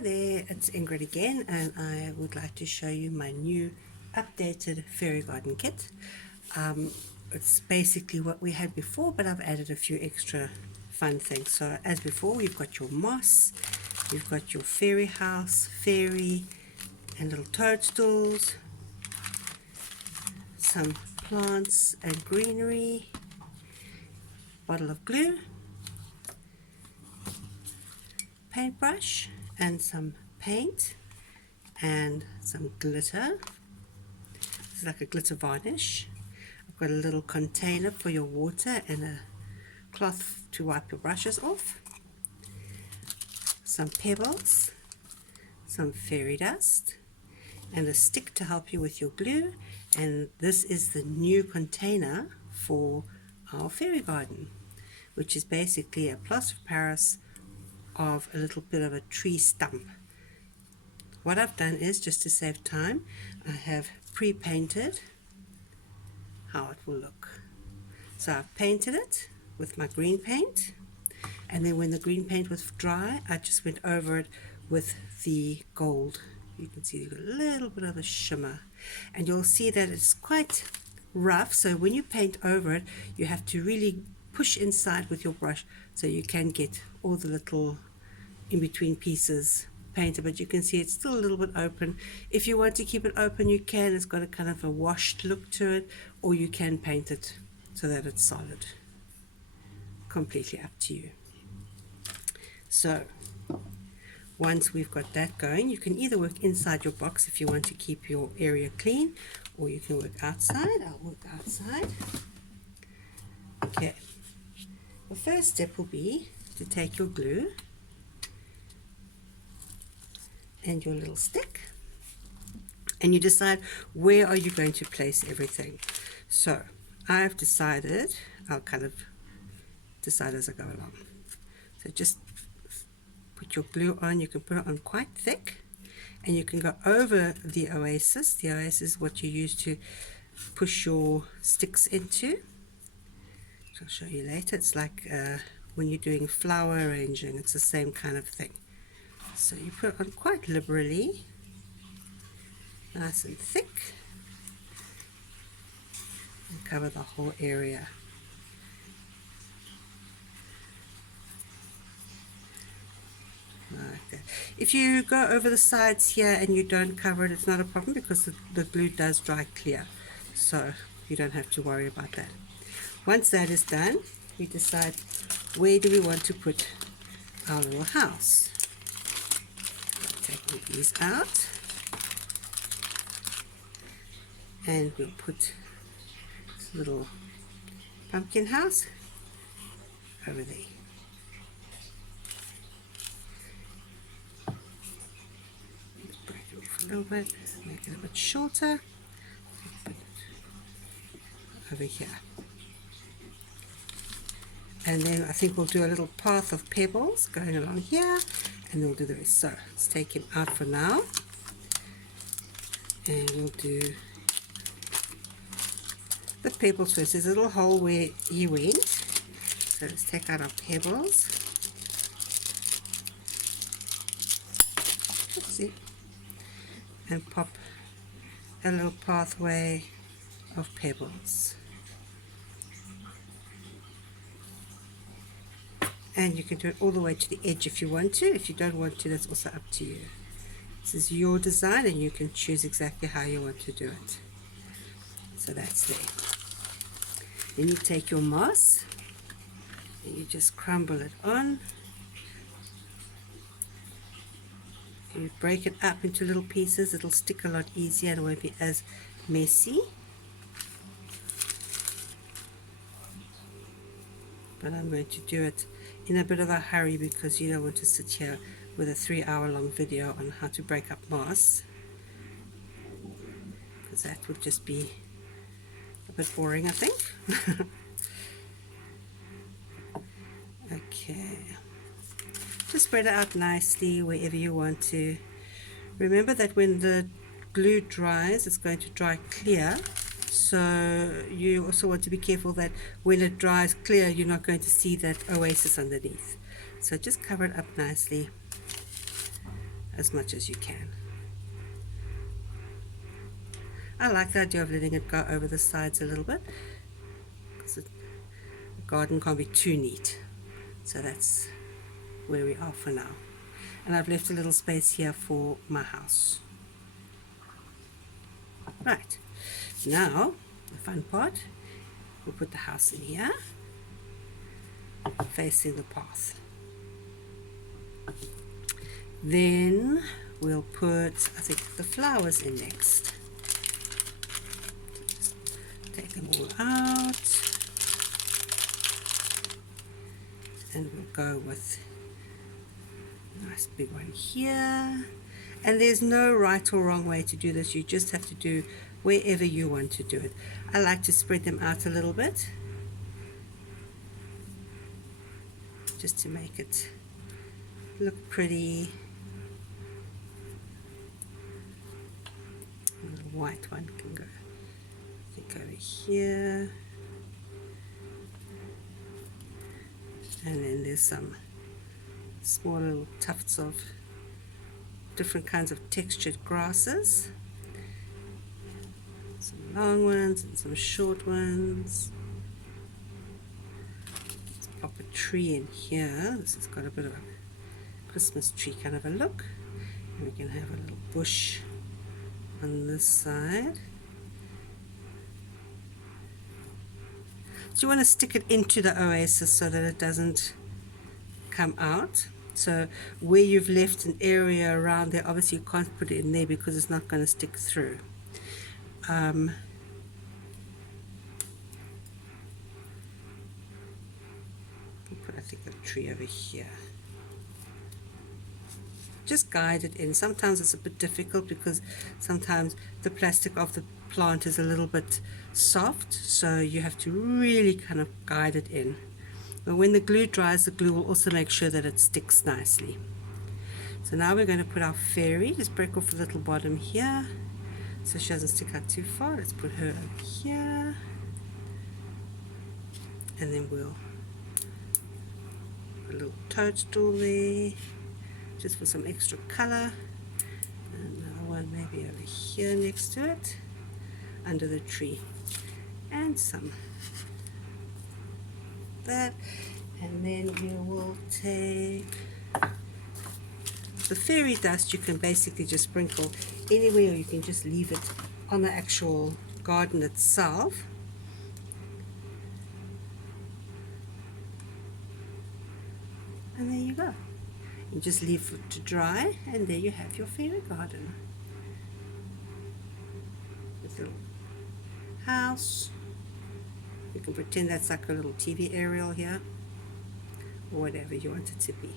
Hi there, it's Ingrid again, and I would like to show you my new updated fairy garden kit. It's basically what we had before, but I've added a few extra fun things. So as before, you've got your moss, you've got your fairy house, fairy and little toadstools, some plants and greenery, bottle of glue, paintbrush and some paint and some glitter. It's like a glitter varnish. I've got a little container for your water and a cloth to wipe your brushes off, some pebbles, some fairy dust and a stick to help you with your glue. And this is the new container for our fairy garden, which is basically a plaster of Paris of a little bit of a tree stump. What I've done is, just to save time, I have pre-painted how it will look. So I've painted it with my green paint, and then when the green paint was dry, I just went over it with the gold. You can see a little bit of a shimmer, and you'll see that it's quite rough, so when you paint over it, you have to really push inside with your brush so you can get all the little in between pieces painted, but you can see it's still a little bit open. If you want to keep it open, you can. It's got a kind of a washed look to it, or you can paint it so that it's solid. Completely up to you. So once we've got that going, you can either work inside your box if you want to keep your area clean, or you can work outside. I'll work outside. Okay, the first step will be to take your glue and your little stick, and you decide where are you going to place everything. So I've decided, I'll kind of decide as I go along. So just put your glue on. You can put it on quite thick, and you can go over the oasis. The oasis is what you use to push your sticks into. So I'll show you later. It's like when you're doing flower arranging, it's the same kind of thing. So you put it on quite liberally, nice and thick, and cover the whole area. Like that. If you go over the sides here and you don't cover it, it's not a problem, because the glue does dry clear, so you don't have to worry about that. Once that is done, we decide where do we want to put our little house. Take these out, and we'll put this little pumpkin house over there. Break it off a little bit, make it a bit shorter, put it over here. And then I think we'll do a little path of pebbles going along here, and we'll do the rest. So let's take him out for now, and we'll do the pebbles first. There's a little hole where he went, so let's take out our pebbles. Oopsie. And pop a little pathway of pebbles. And you can do it all the way to the edge if you want to. If you don't want to, that's also up to you. This is your design, and you can choose exactly how you want to do it. So that's there. Then you take your moss and you just crumble it on. You break it up into little pieces. It'll stick a lot easier and won't be as messy. But I'm going to do it in a bit of a hurry, because you don't want to sit here with a 3-hour-long video on how to break up moss, because that would just be a bit boring, I think. Okay, just spread it out nicely wherever you want to. Remember that when the glue dries, it's going to dry clear, so you also want to be careful that when it dries clear, you're not going to see that oasis underneath. So just cover it up nicely. as much as you can. I like the idea of letting it go over the sides a little bit, because the garden can't be too neat. So that's where we are for now. And I've left a little space here for my house. Right, now the fun part, we'll put the house in here, facing the path. Then we'll put, I think, the flowers in next. Just take them all out. And we'll go with a nice big one here. And there's no right or wrong way to do this. You just have to do wherever you want to do it. I like to spread them out a little bit, just to make it look pretty. A little white one can go, I think, over here. And then there's some small little tufts of different kinds of textured grasses. Some long ones and some short ones. Let's pop a tree in here. This has got a bit of a Christmas tree kind of a look. And we can have a little bush on this side. So you want to stick it into the oasis so that it doesn't come out. So where you've left an area around there, obviously you can't put it in there because it's not going to stick through. We'll put, I think, a tree over here. Just guide it in. Sometimes it's a bit difficult because sometimes the plastic of the plant is a little bit soft, so you have to really kind of guide it in. But when the glue dries, the glue will also make sure that it sticks nicely. So now we're going to put our fairy. Just break off the little bottom here so she doesn't stick out too far. Let's put her over here, and then we'll put a little toadstool there just for some extra color. Another one maybe over here next to it, under the tree, and some that. And then you will take the fairy dust. You can basically just sprinkle anywhere, or you can just leave it on the actual garden itself. And there you go. You just leave it to dry, and there you have your fairy garden. This little house. You can pretend that's like a little TV aerial here, or whatever you want it to be.